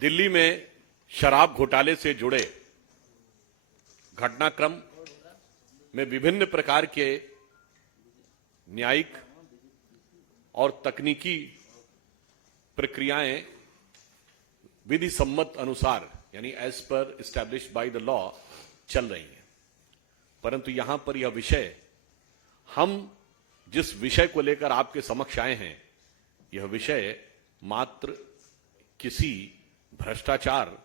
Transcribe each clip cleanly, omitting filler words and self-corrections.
दिल्ली में शराब घोटाले से जुड़े घटनाक्रम में विभिन्न प्रकार के न्यायिक और तकनीकी प्रक्रियाएं विधि सम्मत अनुसार यानी as per established by the law चल रही हैं। परंतु यहां पर यह विषय, हम जिस विषय को लेकर आपके समक्ष आए हैं, यह विषय मात्र किसी भ्रष्टाचार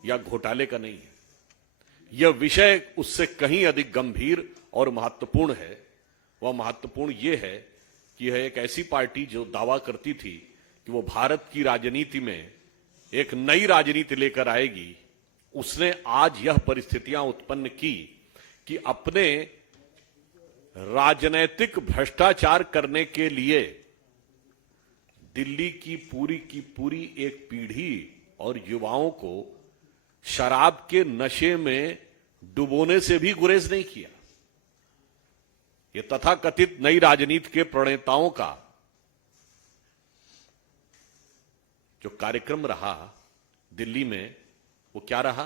या घोटाले का नहीं है। यह विषय उससे कहीं अधिक गंभीर और महत्वपूर्ण है। वह महत्वपूर्ण यह है कि यह एक ऐसी पार्टी जो दावा करती थी कि वो भारत की राजनीति में एक नई राजनीति लेकर आएगी, उसने आज यह परिस्थितियां उत्पन्न की कि अपने राजनैतिक भ्रष्टाचार करने के लिए दिल्ली की पूरी एक पीढ़ी और युवाओं को शराब के नशे में डुबोने से भी गुरेज नहीं किया। यह तथाकथित नई राजनीति के प्रणेताओं का जो कार्यक्रम रहा दिल्ली में, वो क्या रहा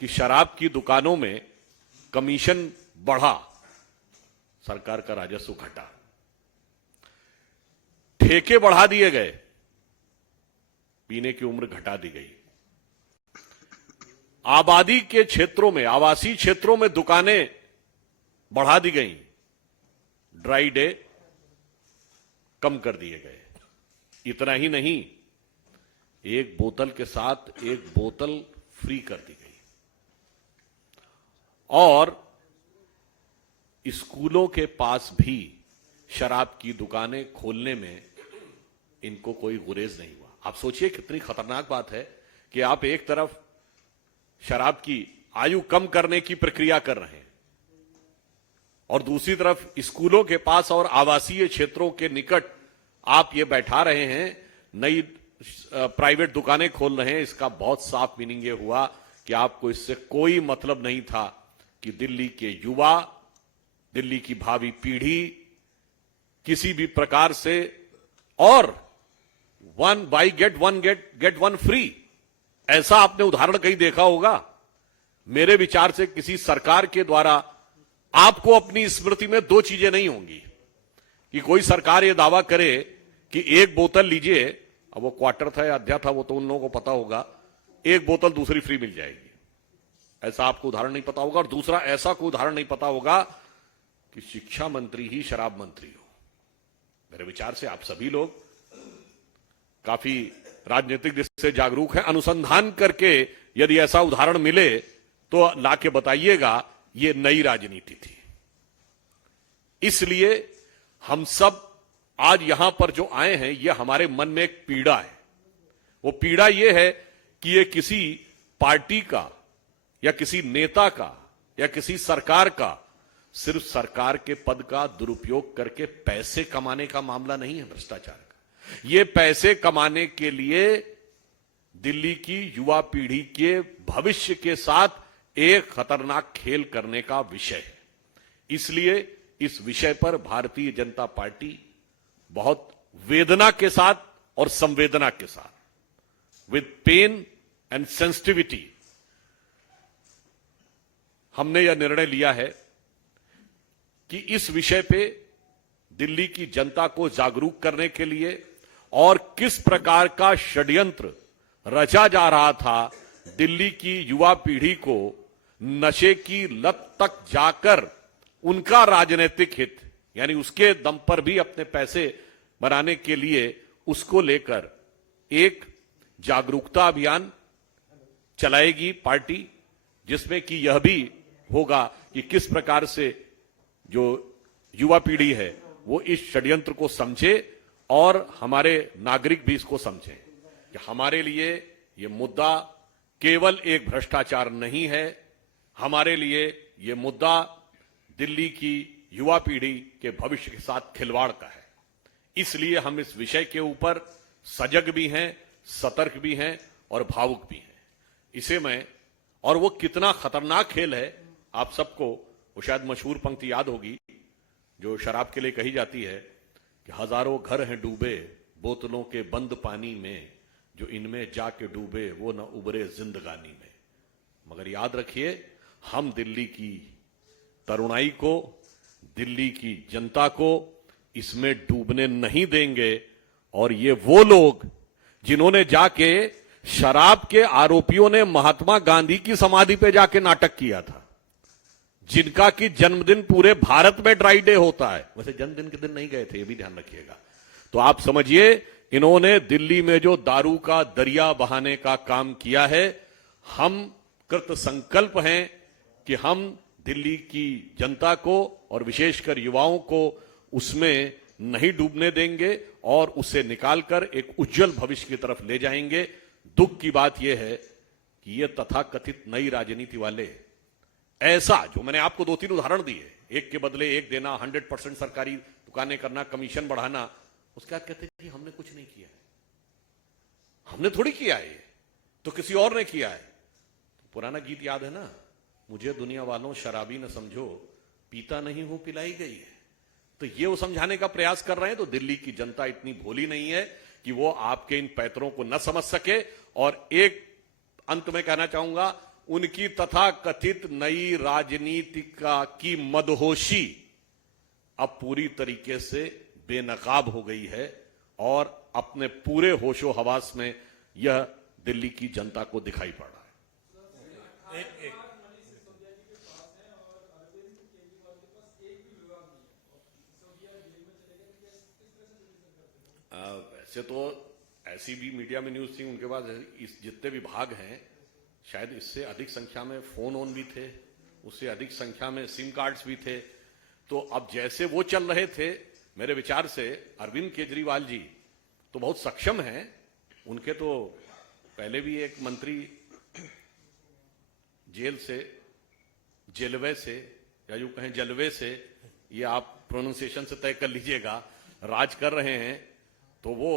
कि शराब की दुकानों में कमीशन बढ़ा, सरकार का राजस्व घटा, ठेके बढ़ा दिए गए, पीने की उम्र घटा दी गई, आबादी के क्षेत्रों में, आवासीय क्षेत्रों में दुकानें बढ़ा दी गई, ड्राई डे कम कर दिए गए। इतना ही नहीं, एक बोतल के साथ एक बोतल फ्री कर दी गई और स्कूलों के पास भी शराब की दुकानें खोलने में इनको कोई गुरेज नहीं हुआ। आप सोचिए कितनी खतरनाक बात है कि आप एक तरफ शराब की आयु कम करने की प्रक्रिया कर रहे हैं और दूसरी तरफ स्कूलों के पास और आवासीय क्षेत्रों के निकट आप ये बैठा रहे हैं, नई प्राइवेट दुकानें खोल रहे हैं। इसका बहुत साफ मीनिंग ये हुआ कि आपको इससे कोई मतलब नहीं था कि दिल्ली के युवा, दिल्ली की भावी पीढ़ी किसी भी प्रकार से, और one by get one free, ऐसा आपने उदाहरण कहीं देखा होगा? मेरे विचार से किसी सरकार के द्वारा आपको अपनी स्मृति में दो चीजें नहीं होंगी कि कोई सरकार यह दावा करे कि एक बोतल लीजिए, अब वो क्वार्टर था या अध्या था वो तो उन लोगों को पता होगा, एक बोतल दूसरी फ्री मिल जाएगी, ऐसा आपको उदाहरण नहीं पता होगा। और दूसरा ऐसा कोई उदाहरण नहीं पता होगा कि शिक्षा मंत्री ही शराब मंत्री हो। मेरे विचार से आप सभी लोग काफी राजनीतिक दृष्टि से जागरूक हैं, अनुसंधान करके यदि ऐसा उदाहरण मिले तो लाके बताइएगा। ये नई राजनीति थी। इसलिए हम सब आज यहां पर जो आए हैं, ये हमारे मन में एक पीड़ा है। वो पीड़ा ये है कि ये किसी पार्टी का या किसी नेता का या किसी सरकार का सिर्फ सरकार के पद का दुरुपयोग करके पैसे कमाने का मामला नहीं है भ्रष्टाचार का। ये पैसे कमाने के लिए दिल्ली की युवा पीढ़ी के भविष्य के साथ एक खतरनाक खेल करने का विषय है। इसलिए इस विषय पर भारतीय जनता पार्टी बहुत वेदना के साथ और संवेदना के साथ, विद पेन एंड सेंसिटिविटी, हमने यह निर्णय लिया है कि इस विषय पे दिल्ली की जनता को जागरूक करने के लिए और किस प्रकार का षड्यंत्र रचा जा रहा था दिल्ली की युवा पीढ़ी को नशे की लत तक जाकर उनका राजनीतिक हित, यानी उसके दम पर भी अपने पैसे बनाने के लिए, उसको लेकर एक जागरूकता अभियान चलाएगी पार्टी, जिसमें कि यह भी होगा कि किस प्रकार से जो युवा पीढ़ी है वो इस षड्यंत्र को समझे और हमारे नागरिक भी इसको समझें कि हमारे लिए ये मुद्दा केवल एक भ्रष्टाचार नहीं है, हमारे लिए ये मुद्दा दिल्ली की युवा पीढ़ी के भविष्य के साथ खिलवाड़ का है। इसलिए हम इस विषय के ऊपर सजग भी हैं, सतर्क भी हैं और भावुक भी हैं। इसे मैं, और वो कितना खतरनाक खेल है, आप सबको वो शायद मशहूर पंक्ति याद होगी जो शराब के लिए कही जाती है कि हजारों घर हैं डूबे बोतलों के बंद पानी में, जो इनमें जाके डूबे वो न उबरे जिंदगानी में। मगर याद रखिए, हम दिल्ली की तरुणाई को, दिल्ली की जनता को इसमें डूबने नहीं देंगे। और ये वो लोग जिन्होंने जाके, शराब के आरोपियों ने महात्मा गांधी की समाधि पे जाके नाटक किया था, जिनका कि जन्मदिन पूरे भारत में ड्राई डे होता है, वैसे जन्मदिन के दिन नहीं गए थे, ये भी ध्यान रखिएगा। तो आप समझिए, इन्होंने दिल्ली में जो दारू का दरिया बहाने का काम किया है, हम कृत संकल्प हैं कि हम दिल्ली की जनता को और विशेषकर युवाओं को उसमें नहीं डूबने देंगे और उसे निकालकर एक उज्जवल भविष्य की तरफ ले जाएंगे। दुख की बात यह है कि ये तथाकथित नई राजनीति वाले ऐसा, जो मैंने आपको 2-3 उदाहरण दिए, एक के बदले एक देना, 100% सरकारी दुकानें करना, कमीशन बढ़ाना, उसके बाद कहते हैं कि हमने कुछ नहीं किया है। हमने थोड़ी किया है, तो किसी और ने किया है। तो पुराना गीत याद है ना, मुझे दुनिया वालों शराबी न समझो, पीता नहीं हूं पिलाई गई है। तो ये वो समझाने का प्रयास कर रहे हैं। तो दिल्ली की जनता इतनी भोली नहीं है कि वो आपके इन पैतरों को न समझ सके। और एक अंत में कहना चाहूंगा, उनकी तथाकथित नई राजनीति की मदहोशी अब पूरी तरीके से बेनकाब हो गई है और अपने पूरे होशो हवास में यह दिल्ली की जनता को दिखाई पड़ रहा है। वैसे तो ऐसी भी मीडिया में न्यूज थी, उनके पास इस जितने विभाग हैं, शायद इससे अधिक संख्या में फोन ऑन भी थे, उससे अधिक संख्या में सिम कार्ड्स भी थे। तो अब जैसे वो चल रहे थे, मेरे विचार से अरविंद केजरीवाल जी तो बहुत सक्षम हैं। उनके तो पहले भी एक मंत्री जेल से, जेलवे से, या यूं कहें जलवे से, ये आप प्रोनाउंसिएशन से तय कर लीजिएगा, राज कर रहे हैं। तो वो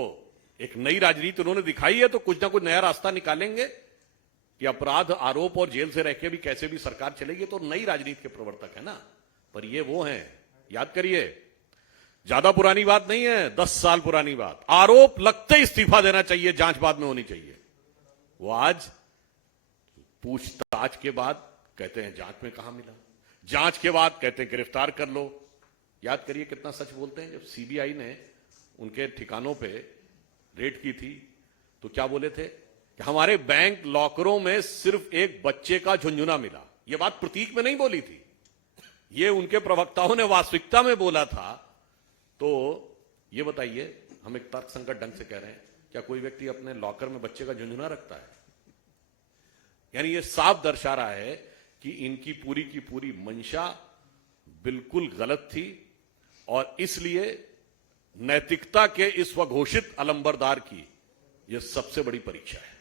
एक नई राजनीति उन्होंने दिखाई है। तो कुछ ना कुछ नया रास्ता निकालेंगे कि अपराध, आरोप और जेल से रह के भी कैसे भी सरकार चलेगी। तो नई राजनीति के प्रवर्तक है ना। पर ये वो हैं, याद करिए, ज्यादा पुरानी बात नहीं है, 10 साल पुरानी बात। आरोप लगते इस्तीफा देना चाहिए, जांच बाद में होनी चाहिए। वो आज पूछताछ के बाद कहते हैं जांच में कहां मिला, जांच के बाद कहते हैं गिरफ्तार कर लो। याद करिए कितना सच बोलते हैं। जब सीबीआई ने उनके ठिकानों पे रेड की थी तो क्या बोले थे कि हमारे बैंक लॉकरों में सिर्फ एक बच्चे का झुंझुना मिला। यह बात प्रतीक में नहीं बोली थी, ये उनके प्रवक्ताओं ने वास्तविकता में बोला था। तो ये बताइए, हम एक तर्कसंगत ढंग से कह रहे हैं, क्या कोई व्यक्ति अपने लॉकर में बच्चे का झुंझुना रखता है? यानी ये साफ दर्शा रहा है कि इनकी पूरी की पूरी मंशा बिल्कुल गलत थी। और इसलिए नैतिकता के इस स्वघोषित अलंबरदार की यह सबसे बड़ी परीक्षा है।